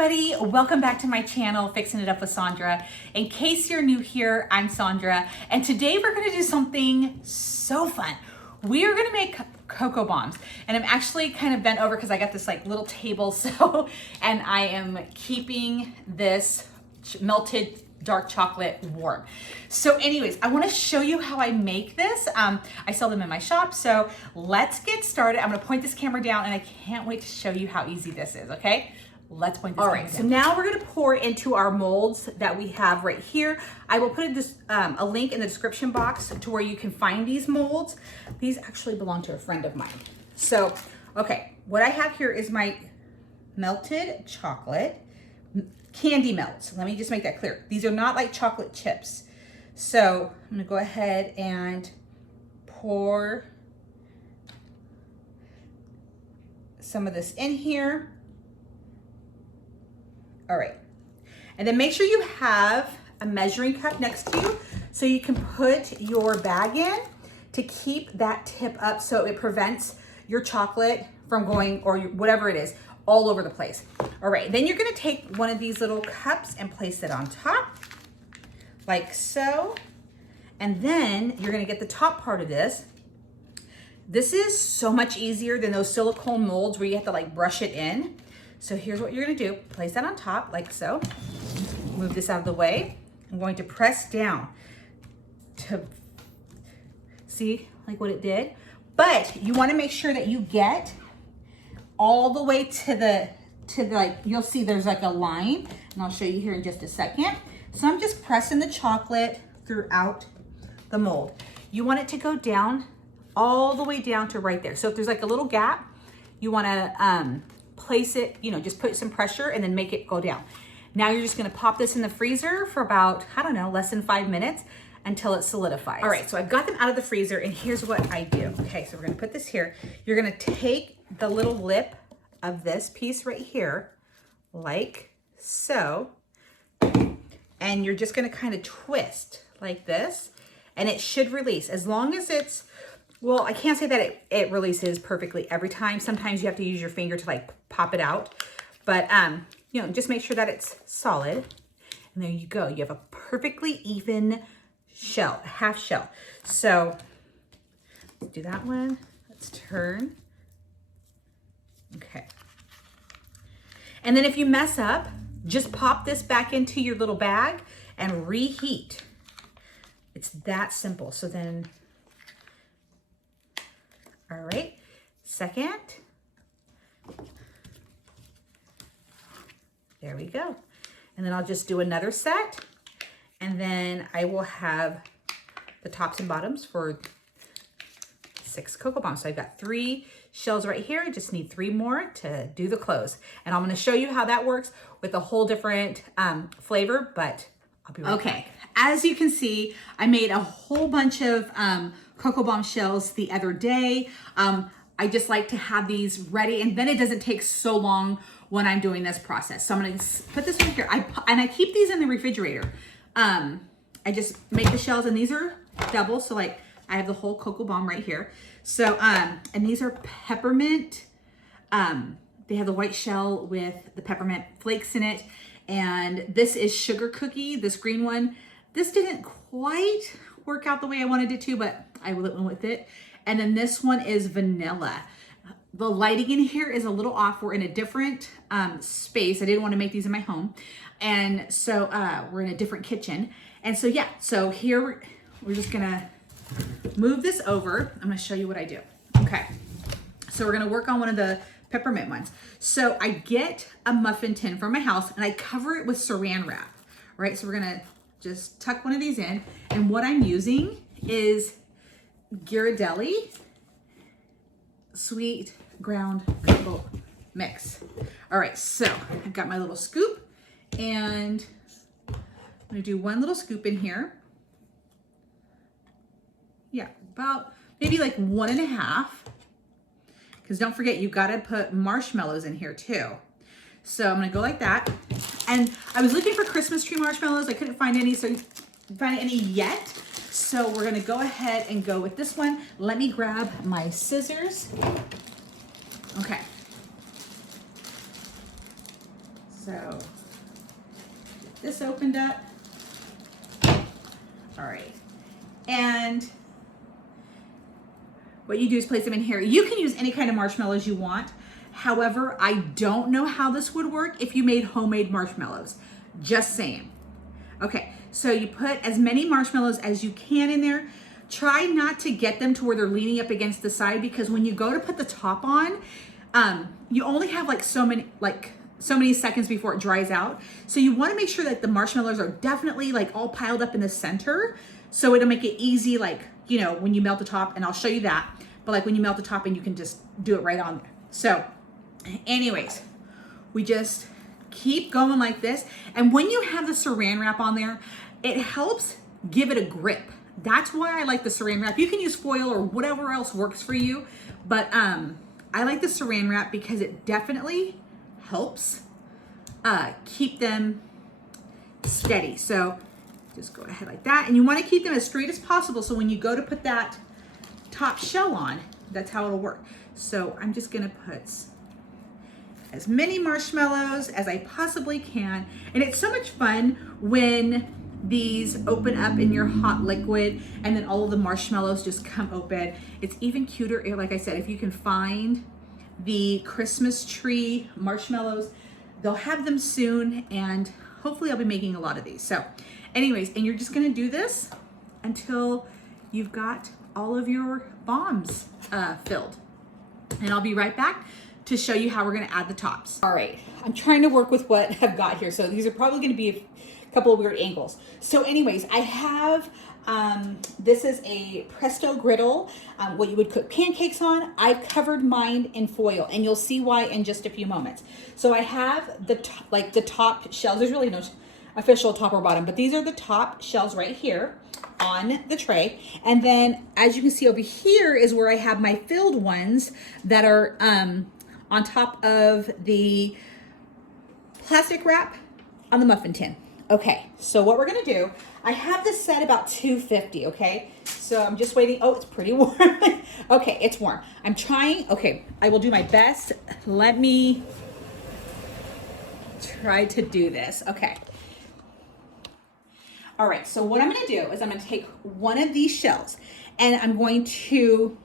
everybody, welcome back to my channel, Fixing It Up with Sandra. In case you're new here, I'm Sandra, and today we're gonna do something so fun. We are gonna make cocoa bombs, and I'm actually kind of bent over because I got this like little table, and I am keeping this melted dark chocolate warm. So anyways, I want to show you how I make this. I sell them in my shop, so let's get started. I'm going to point this camera down, and I can't wait to show you how easy this is, okay? Let's point this camera down. All right, so now we're going to pour into our molds that we have right here. I will put a link in the description box to where you can find these molds. These actually belong to a friend of mine. So, okay, what I have here is my melted chocolate candy melts. Let me just make that clear. These are not like chocolate chips. So I'm gonna go ahead and pour some of this in here. All right. And then make sure you have a measuring cup next to you so you can put your bag in to keep that tip up so it prevents your chocolate from going, or whatever it is, all over the place. All right, then you're gonna take one of these little cups and place it on top, like so. And then you're gonna get the top part of this. This is so much easier than those silicone molds where you have to like brush it in. So here's what you're gonna do. Place that on top, like so. Move this out of the way. I'm going to press down to see like what it did. But you wanna make sure that you get all the way to the like, you'll see there's like a line, and I'll show you here in just a second. So I'm just pressing the chocolate throughout the mold. You want it to go down all the way down to right there. So if there's like a little gap, you wanna place it, just put some pressure and then make it go down. Now you're just gonna pop this in the freezer for about, I don't know, less than 5 minutes until it solidifies. All right, so I've got them out of the freezer, and here's what I do. Okay, so we're gonna put this here. You're gonna take the little lip of this piece right here, like so, and you're just gonna kind of twist like this, and it should release. As long as it's, well, I can't say that it releases perfectly every time. Sometimes you have to use your finger to like pop it out, but just make sure that it's solid. And there you go. You have a perfectly even shell, half shell. So let's do that one. Let's turn. Okay. And then if you mess up, just pop this back into your little bag and reheat. It's that simple. So then, all right, second. There we go. And then I'll just do another set, and then I will have the tops and bottoms for 6 cocoa bombs. So I've got 3 shells right here. I just need 3 more to do the close. And I'm gonna show you how that works with a whole different flavor, but I'll be right back. As you can see, I made a whole bunch of cocoa bomb shells the other day. I just like to have these ready, and then it doesn't take so long when I'm doing this process. So I'm gonna put this right here. I keep these in the refrigerator. I just make the shells, and these are double, so like I have the whole cocoa bomb right here. So, and these are peppermint. They have the white shell with the peppermint flakes in it. And this is sugar cookie, this green one. This didn't quite work out the way I wanted it to, but I went with it. And then this one is vanilla. The lighting in here is a little off. We're in a different space. I didn't want to make these in my home. And so we're in a different kitchen. And so, yeah, so here we're just gonna move this over. I'm gonna show you what I do. Okay, so we're gonna work on one of the peppermint ones. So I get a muffin tin from my house, and I cover it with saran wrap, right? So we're gonna just tuck one of these in, and what I'm using is Ghirardelli sweet ground cocoa mix. All right, so I've got my little scoop, and I'm gonna do one little scoop in here. Yeah, about maybe like 1.5. Because don't forget, you've got to put marshmallows in here too. So I'm gonna go like that. And I was looking for Christmas tree marshmallows. I couldn't find any, so find any yet. So we're gonna go ahead and go with this one. Let me grab my scissors. Okay. So get this opened up. All right. And what you do is place them in here. You can use any kind of marshmallows you want. However, I don't know how this would work if you made homemade marshmallows. Just saying. Okay, so you put as many marshmallows as you can in there. Try not to get them to where they're leaning up against the side, because when you go to put the top on, you only have like so many seconds before it dries out. So you want to make sure that the marshmallows are definitely like all piled up in the center, so it'll make it easy, like, you know, when you melt the top, and I'll show you that, but like when you melt the top and you can just do it right on there. So anyways, we just keep going like this. And when you have the saran wrap on there, it helps give it a grip. That's why I like the saran wrap. You can use foil or whatever else works for you, but I like the saran wrap because it definitely helps keep them steady. So just go ahead like that. And you want to keep them as straight as possible, so when you go to put that top shell on, that's how it'll work. So I'm just gonna put as many marshmallows as I possibly can. And it's so much fun when these open up in your hot liquid and then all of the marshmallows just come open. It's even cuter, like I said, if you can find the Christmas tree marshmallows. They'll have them soon, and hopefully I'll be making a lot of these. So anyways, and you're just gonna do this until you've got all of your bombs filled. And I'll be right back to show you how we're gonna add the tops. All right, I'm trying to work with what I've got here. So these are probably gonna be a couple of weird angles. So anyways, I have, this is a Presto griddle, what you would cook pancakes on. I've covered mine in foil, and you'll see why in just a few moments. So I have the top shells. There's really no official top or bottom, but these are the top shells right here on the tray. And then as you can see over here is where I have my filled ones that are on top of the plastic wrap on the muffin tin. Okay, so what we're gonna do, I have this set about 250, okay? So I'm just waiting. Oh, it's pretty warm. Okay, it's warm. I'm trying, okay, I will do my best. Let me try to do this, okay. All right, so what I'm gonna do is I'm gonna take one of these shells and I'm going to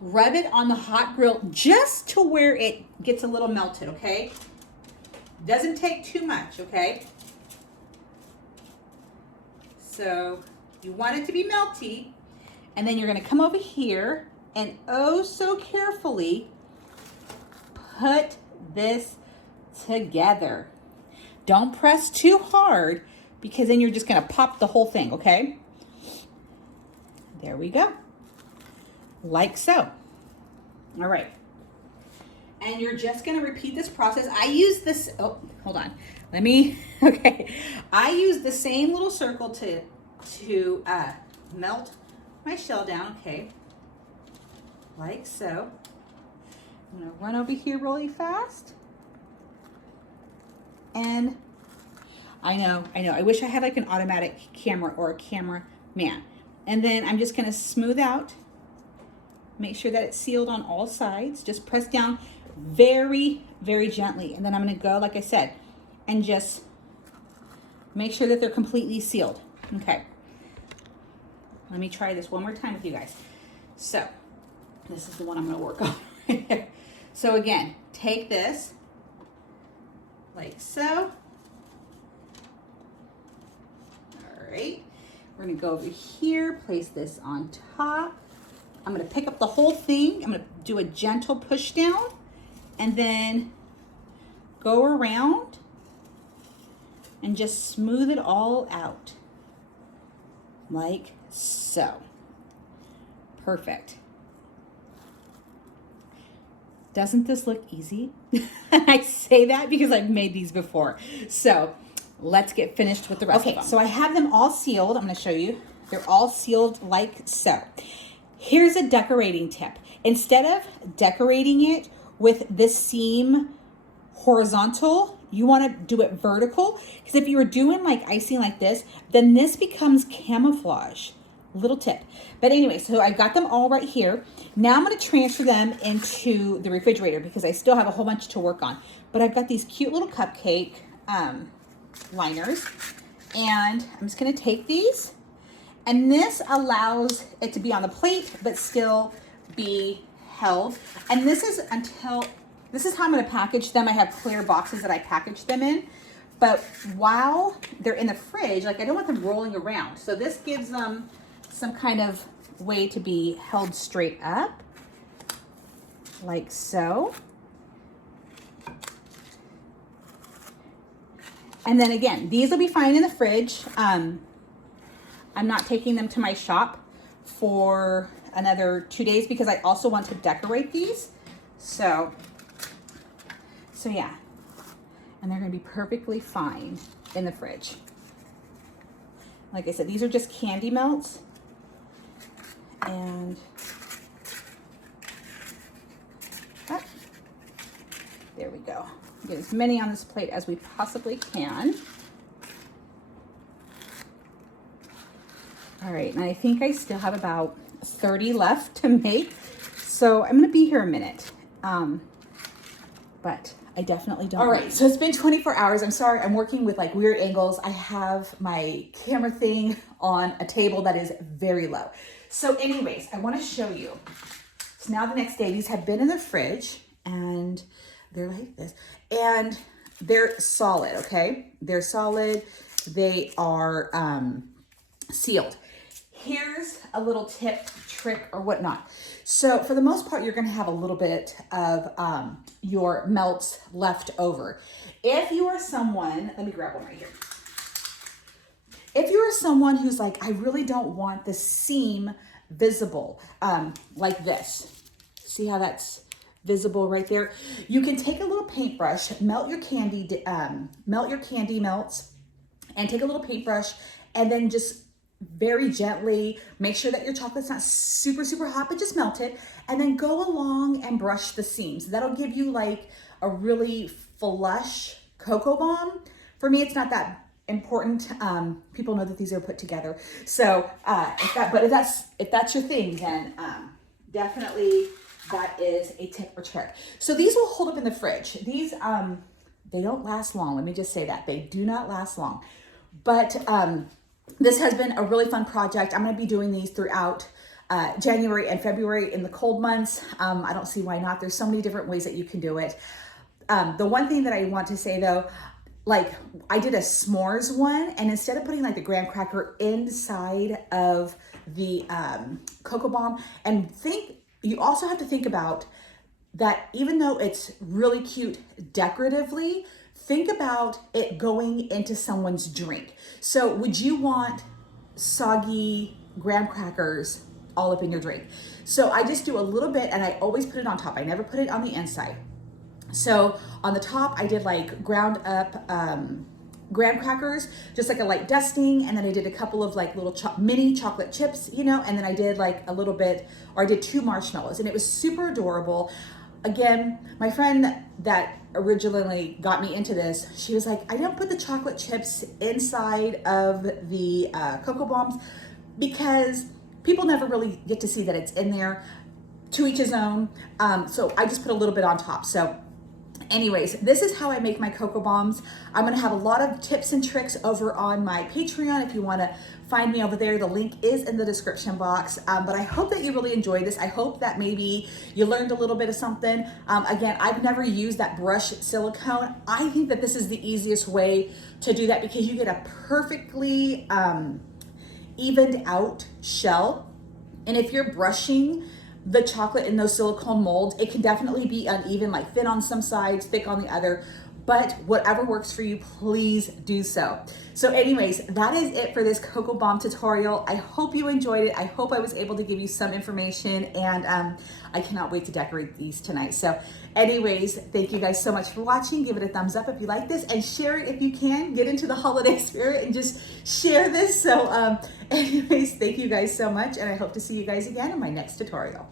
rub it on the hot grill just to where it gets a little melted, okay? Doesn't take too much, okay? So you want it to be melty, and then you're gonna come over here and oh so carefully put this together. Don't press too hard, because then you're just gonna pop the whole thing, okay? There we go, like so. All right, and you're just gonna repeat this process. I use this, oh, hold on. Let me, okay. I use the same little circle to melt my shell down, okay? Like so. I'm gonna run over here really fast. And I know, I wish I had like an automatic camera or a cameraman. And then I'm just gonna smooth out, make sure that it's sealed on all sides. Just press down very, very gently. And then I'm gonna go, like I said, and just make sure that they're completely sealed. Okay. Let me try this one more time with you guys. So this is the one I'm gonna work on. So again, take this like so. All right, we're gonna go over here, place this on top. I'm gonna pick up the whole thing. I'm gonna do a gentle push down and then go around and just smooth it all out like so. Perfect. Doesn't this look easy? I say that because I've made these before. So let's get finished with the rest of them. So I have them all sealed. I'm going to show you. They're all sealed like so. Here's a decorating tip. Instead of decorating it with this seam horizontal, you want to do it vertical, because if you were doing like icing like this, then this becomes camouflage. Little tip. But anyway, so I got them all right here. Now I'm going to transfer them into the refrigerator because I still have a whole bunch to work on. But I've got these cute little cupcake liners. And I'm just gonna take these, and this allows it to be on the plate, but still be held. And this is how I'm gonna package them. I have clear boxes that I package them in, but while they're in the fridge, like I don't want them rolling around. So this gives them some kind of way to be held straight up, like so. And then again, these will be fine in the fridge. I'm not taking them to my shop for another 2 days because I also want to decorate these. So yeah, and they're gonna be perfectly fine in the fridge. Like I said, these are just candy melts. And there we go. Get as many on this plate as we possibly can. All right, and I think I still have about 30 left to make. So I'm gonna be here a minute, but I definitely don't. All right, so it's been 24 hours. I'm sorry, I'm working with like weird angles. I have my camera thing on a table that is very low. So anyways, I wanna show you. So now the next day, these have been in the fridge and they're like this, and they're solid, okay? They're solid, they are sealed. Here's a little tip, trick, or whatnot. So for the most part, you're gonna have a little bit of your melts left over. If you are someone, let me grab one right here. If you are someone who's like, I really don't want the seam visible, like this. See how that's visible right there? You can take a little paintbrush, melt your candy melts, and take a little paintbrush, and then just very gently make sure that your chocolate's not super, super hot, but just melt it, and then go along and brush the seams. That'll give you like a really flush cocoa bomb. For me, it's not that important. People know that these are put together. So if that's your thing, then definitely that is a tip or trick. So these will hold up in the fridge. These, they don't last long. Let me just say that. They do not last long. But this has been a really fun project. I'm gonna be doing these throughout January and February in the cold months. I don't see why not. There's so many different ways that you can do it. The one thing that I want to say though, like I did a s'mores one, and instead of putting like the graham cracker inside of the cocoa bomb, and you also have to think about that even though it's really cute decoratively, think about it going into someone's drink. So would you want soggy graham crackers all up in your drink? So I just do a little bit, and I always put it on top. I never put it on the inside. So on the top, I did like ground up graham crackers, just like a light dusting. And then I did a couple of like little mini chocolate chips, you know, and then I did like a little bit, or I did 2 marshmallows, and it was super adorable. Again, my friend that originally got me into this, she was like, I don't put the chocolate chips inside of the cocoa bombs because people never really get to see that it's in there. To each his own. So I just put a little bit on top. So anyways, this is how I make my cocoa bombs. I'm gonna have a lot of tips and tricks over on my Patreon. If you wanna find me over there, the link is in the description box. But I hope that you really enjoyed this. I hope that maybe you learned a little bit of something. Again, I've never used that brush silicone. I think that this is the easiest way to do that because you get a perfectly evened out shell. And if you're brushing the chocolate in those silicone molds, it can definitely be uneven, like thin on some sides, thick on the other, but whatever works for you, please do so. So anyways, that is it for this cocoa bomb tutorial. I hope you enjoyed it. I hope I was able to give you some information, and I cannot wait to decorate these tonight. So anyways, thank you guys so much for watching. Give it a thumbs up if you like this, and share it if you can. Get into the holiday spirit and just share this. So anyways, thank you guys so much, and I hope to see you guys again in my next tutorial.